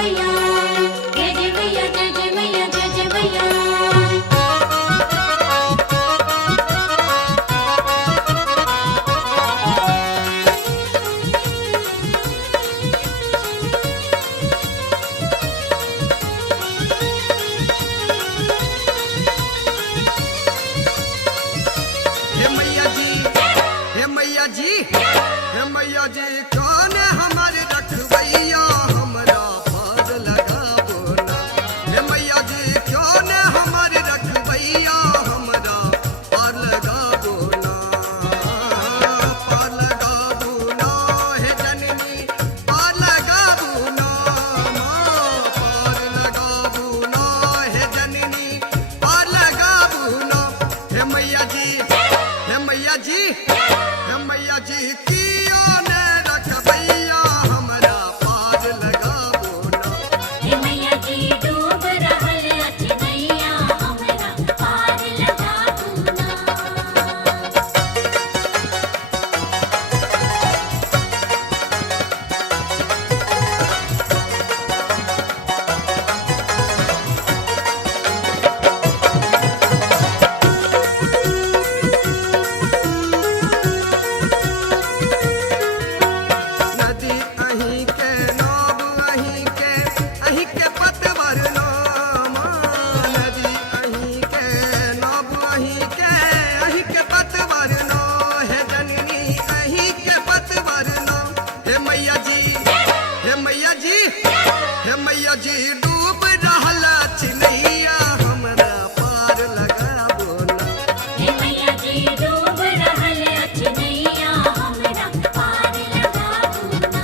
मैया जय मैया जय मैया जय मैया। हे मैया जी कौन हमारे रखवैया हमरा पार लगाबो ना। हे मैया जी कौन हमारे रखवैया हमरा पार लगाबो ना। पार लगाबो ना हे जननी पार लगाबो ना। पार लगाबो ना हे जननी पार लगाबो ना। हे मैया जी हे मैया जी हे मैया जी कियो ने रखवैया हमरा पार लगाबो ना। हे मैया जी डूब रहल अछि नैया हमरा पार लगाबू ना। नदी अहीं के नाव अहीं के पतवर नाम। नदी अहीं के नाव अहीं के पतवर नाम। हे जननी अहीं के पतवर नाम। हे मैया जी हे मैया जी हे मैया जी डूब रहल अछि नैया हमरा पार लगाबो ना। हे मैया जी डूब रहल अछि नैया हमरा पार लगाबू ना।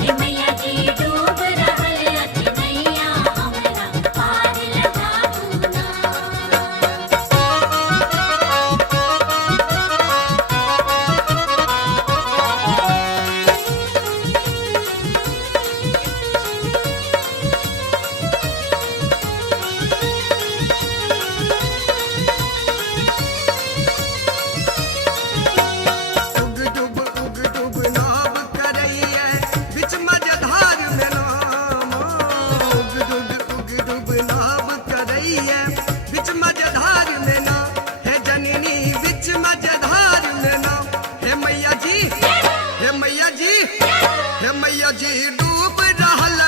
हे मैया जी डूब रहल अछि नैया हमरा पार लगाबू ना। उग डूब नाव करैया बीच मझधार में नाम। उग डूब नाव करैया बीच मझधार में ना। हे जननी बीच मझधार में ना। हे मैया जी हे मैया जी हे मैया जी डूब रहल